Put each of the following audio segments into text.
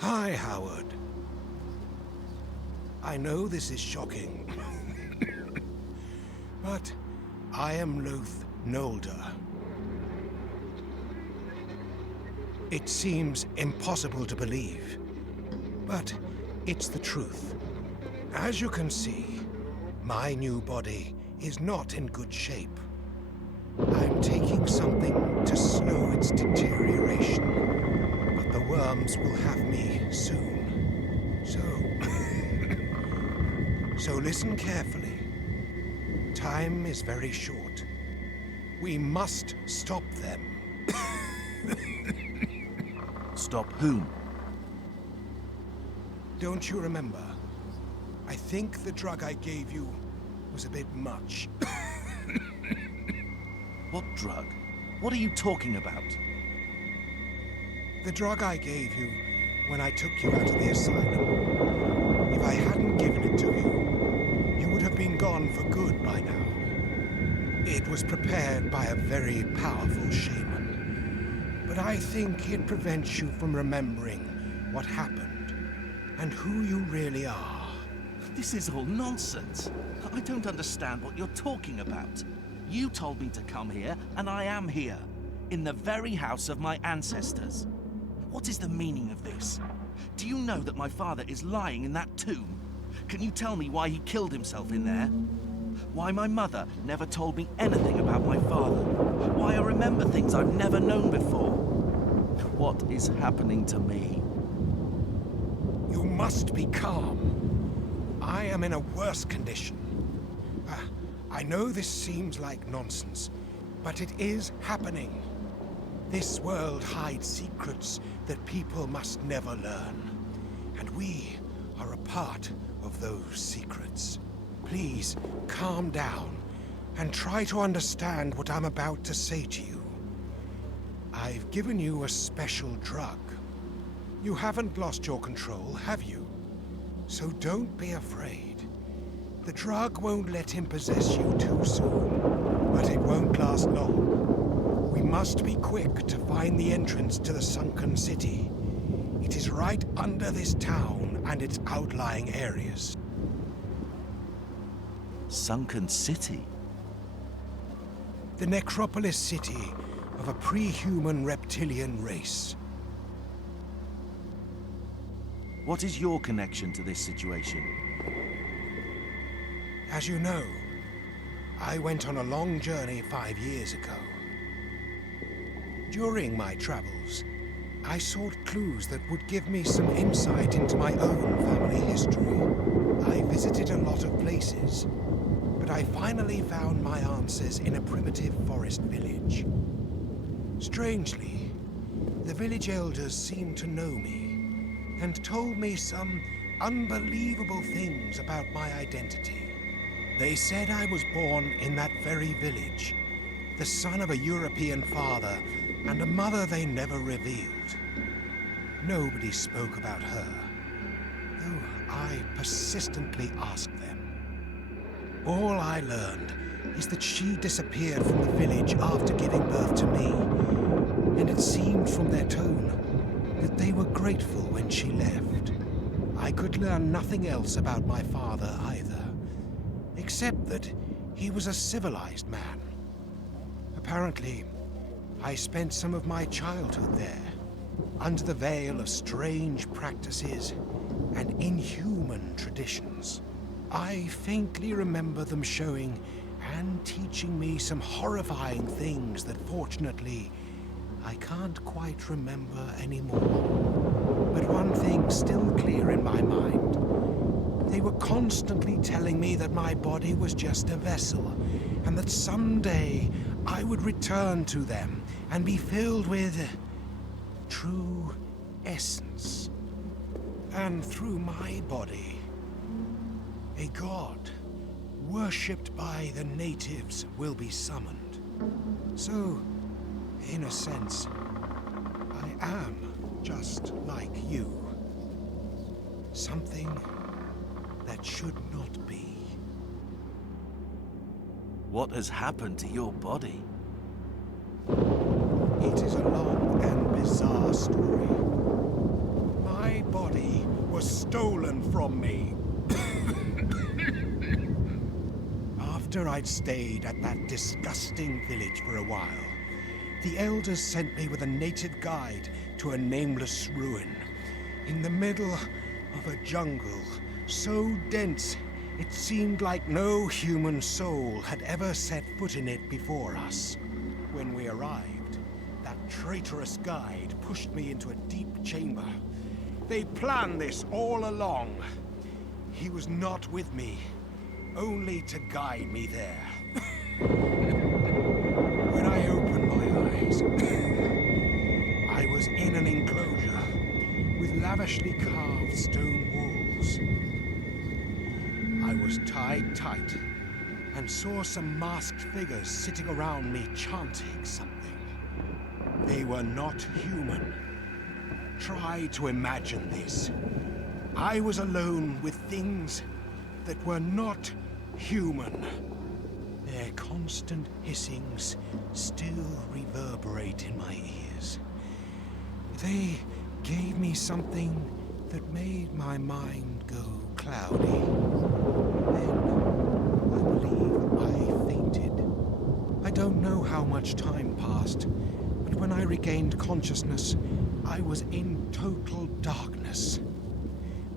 Hi, Howard. I know this is shocking, but I am Loth Nolder. It seems impossible to believe, but it's the truth. As you can see, my new body is not in good shape. I'm taking something to slow its deterioration, but the worms will have me soon. So listen carefully. Time is very short. We must stop them. Stop whom? Don't you remember? I think the drug I gave you was a bit much. What drug? What are you talking about? The drug I gave you when I took you out of the asylum. If I hadn't given it to you, you would have been gone for good by now. It was prepared by a very powerful shaman. But I think it prevents you from remembering what happened and who you really are. This is all nonsense. I don't understand what you're talking about. You told me to come here, and I am here. In the very house of my ancestors. What is the meaning of this? Do you know that my father is lying in that tomb? Can you tell me why he killed himself in there? Why my mother never told me anything about my father? Why I remember things I've never known before? What is happening to me? You must be calm. I am in a worse condition. I know this seems like nonsense, but it is happening. This world hides secrets that people must never learn. And we are a part of those secrets. Please, calm down and try to understand what I'm about to say to you. I've given you a special drug. You haven't lost your control, have you? So don't be afraid. The drug won't let him possess you too soon, but it won't last long. We must be quick to find the entrance to the sunken city. It is right under this town and its outlying areas. Sunken city? The necropolis city of a pre-human reptilian race. What is your connection to this situation? As you know, I went on a long journey 5 years ago. During my travels, I sought clues that would give me some insight into my own family history. I visited a lot of places, but I finally found my answers in a primitive forest village. Strangely, the village elders seemed to know me and told me some unbelievable things about my identity. They said I was born in that very village, the son of a European father and a mother they never revealed. Nobody spoke about her, though I persistently asked them. All I learned is that she disappeared from the village after giving birth to me, and it seemed from their tone that they were grateful when she left. I could learn nothing else about my father either, except that he was a civilized man. Apparently, I spent some of my childhood there, under the veil of strange practices and inhuman traditions. I faintly remember them showing and teaching me some horrifying things that fortunately I can't quite remember anymore. But one thing's still clear in my mind. They were constantly telling me that my body was just a vessel, and that someday I would return to them and be filled with true essence. And through my body, a god worshipped by the natives will be summoned. So, in a sense, I am just like you. Something that should not be. What has happened to your body? It is a long and bizarre story. My After I'd stayed at that disgusting village for a while, the elders sent me with a native guide to a nameless ruin in the middle of a jungle so dense it seemed like no human soul had ever set foot in it before us. When we arrived, that traitorous guide pushed me into a deep chamber. They planned this all along. He was not with me, only to guide me there. When I opened my eyes, I was in an enclosure with lavishly carved stone walls. I was tied tight and saw some masked figures sitting around me chanting something. They were not human. Try to imagine this. I was alone with things that were not human. Their constant hissings still reverberate in my ears. They gave me something that made my mind go cloudy. Then, I believe I fainted. I don't know how much time passed, but when I regained consciousness, I was in total darkness.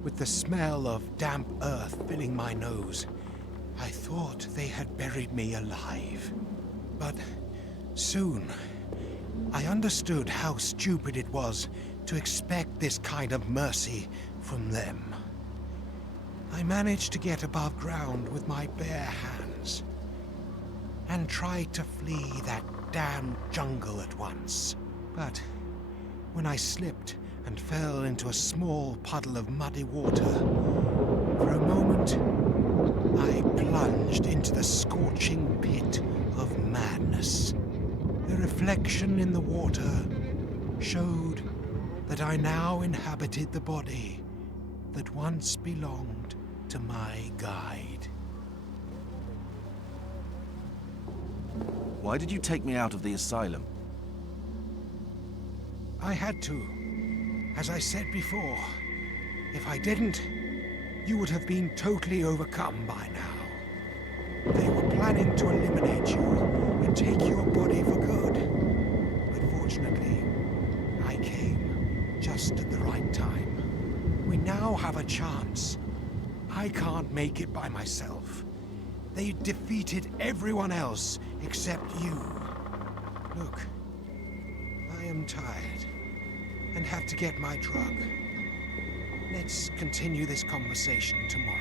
With the smell of damp earth filling my nose, I thought they had buried me alive. But soon, I understood how stupid it was to expect this kind of mercy from them. I managed to get above ground with my bare hands and tried to flee that damned jungle at once. But when I slipped and fell into a small puddle of muddy water, for a moment, I plunged into the scorching pit of madness. The reflection in the water showed that I now inhabited the body that once belonged to my guide. Why did you take me out of the asylum? I had to. As I said before, if I didn't, you would have been totally overcome by now. They were planning to eliminate you and take your body for good. But fortunately, I came just at the right time. We now have a chance. I can't make it by myself. They defeated everyone else except you. Look, I am tired and have to get my drug. Let's continue this conversation tomorrow.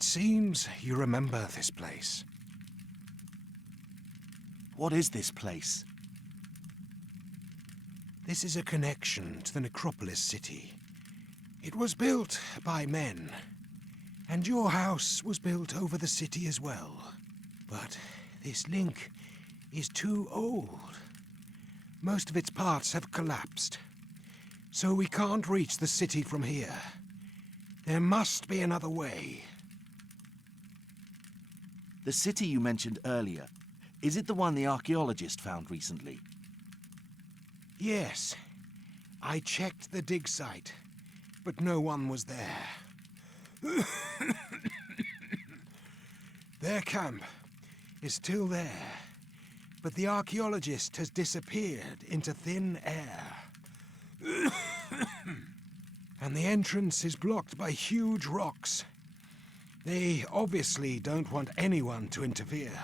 It seems you remember this place. What is this place? This is a connection to the Necropolis city. It was built by men, and your house was built over the city as well. But this link is too old. Most of its parts have collapsed, so we can't reach the city from here. There must be another way. The city you mentioned earlier, is it the one the archaeologist found recently? Yes. I checked the dig site, but no one was there. Their camp is still there, but the archaeologist has disappeared into thin air. And the entrance is blocked by huge rocks. They obviously don't want anyone to interfere.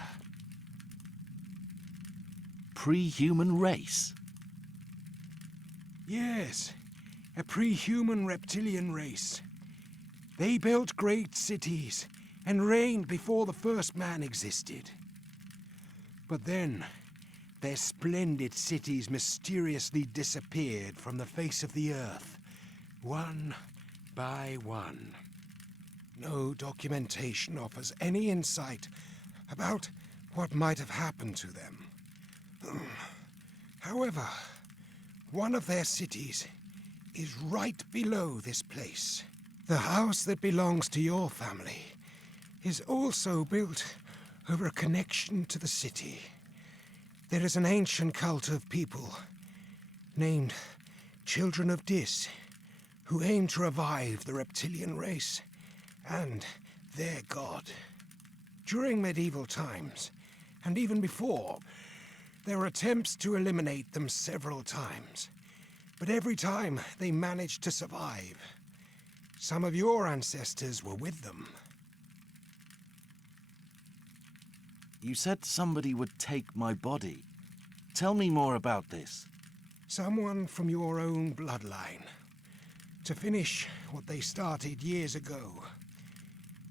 Pre-human race? Yes, a pre-human reptilian race. They built great cities and reigned before the first man existed. But then, their splendid cities mysteriously disappeared from the face of the earth, one by one. No documentation offers any insight about what might have happened to them. However, one of their cities is right below this place. The house that belongs to your family is also built over a connection to the city. There is an ancient cult of people named Children of Dis who aim to revive the reptilian race and their god. During medieval times, and even before, there were attempts to eliminate them several times, but every time they managed to survive. Some of your ancestors were with them. You said somebody would take my body. Tell me more about this. Someone from your own bloodline. To finish what they started years ago.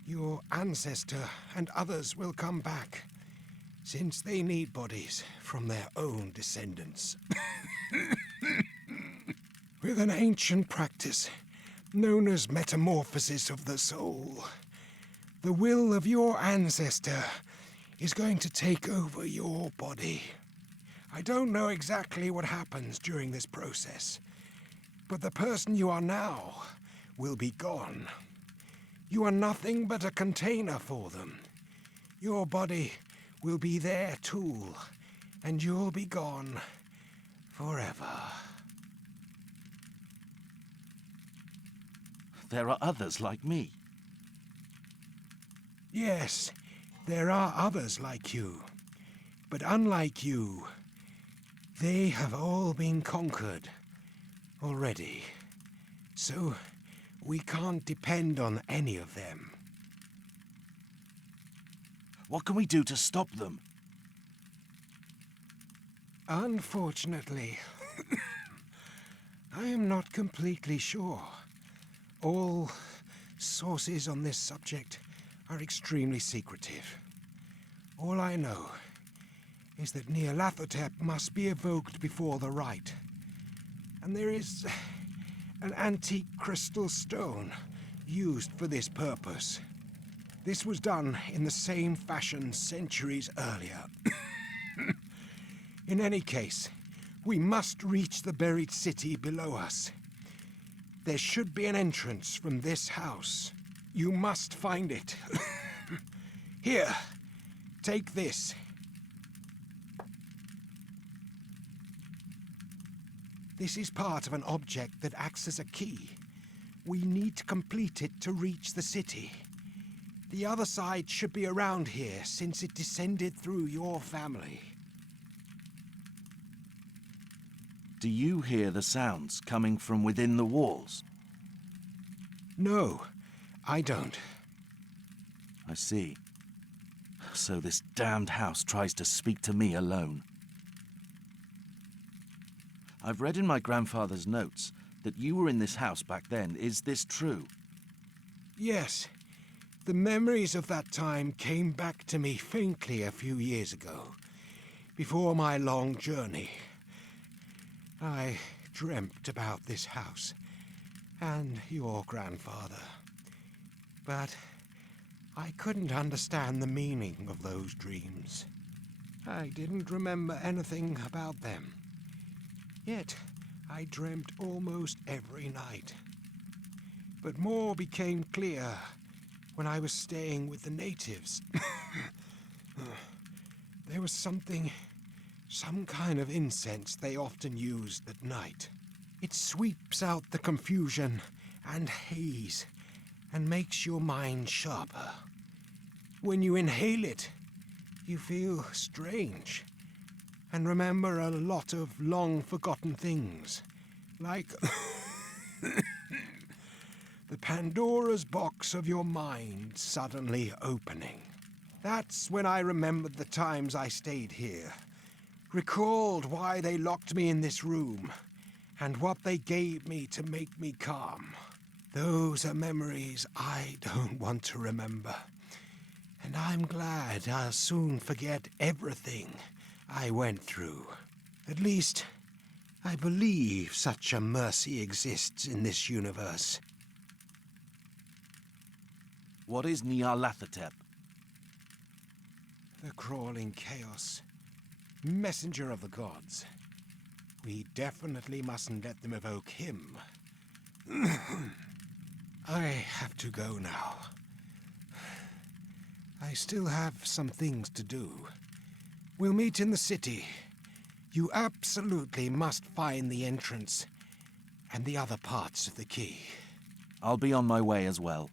Your ancestor and others will come back, since they need bodies from their own descendants. With an ancient practice known as metamorphosis of the soul, the will of your ancestor is going to take over your body. I don't know exactly what happens during this process, but the person you are now will be gone. You are nothing but a container for them. Your body will be their tool, and you'll be gone forever. There are others like me. Yes, there are others like you. But unlike you, they have all been conquered already. So we can't depend on any of them. What can we do to stop them? Unfortunately, I am not completely sure. All sources on this subject are extremely secretive. All I know is that Nyarlathotep must be evoked before the rite. And there is an antique crystal stone used for this purpose. This was done in the same fashion centuries earlier. In any case, we must reach the buried city below us. There should be an entrance from this house. You must find it. Here, take this. This is part of an object that acts as a key. We need to complete it to reach the city. The other side should be around here, since it descended through your family. Do you hear the sounds coming from within the walls? No, I don't. I see. So this damned house tries to speak to me alone. I've read in my grandfather's notes that you were in this house back then. Is this true? Yes. The memories of that time came back to me faintly a few years ago, before my long journey. I dreamt about this house and your grandfather, but I couldn't understand the meaning of those dreams. I didn't remember anything about them, yet I dreamt almost every night. But more became clear when I was staying with the natives. There was some kind of incense they often used at night. It sweeps out the confusion and haze and makes your mind sharper. When you inhale it, you feel strange and remember a lot of long-forgotten things, like the Pandora's box of your mind suddenly opening. That's when I remembered the times I stayed here, recalled why they locked me in this room, and what they gave me to make me calm. Those are memories I don't want to remember, and I'm glad I'll soon forget everything I went through. At least, I believe such a mercy exists in this universe. What is Nyarlathotep? The crawling chaos. Messenger of the gods. We definitely mustn't let them evoke him. I have to go now. I still have some things to do. We'll meet in the city. You absolutely must find the entrance and the other parts of the key. I'll be on my way as well.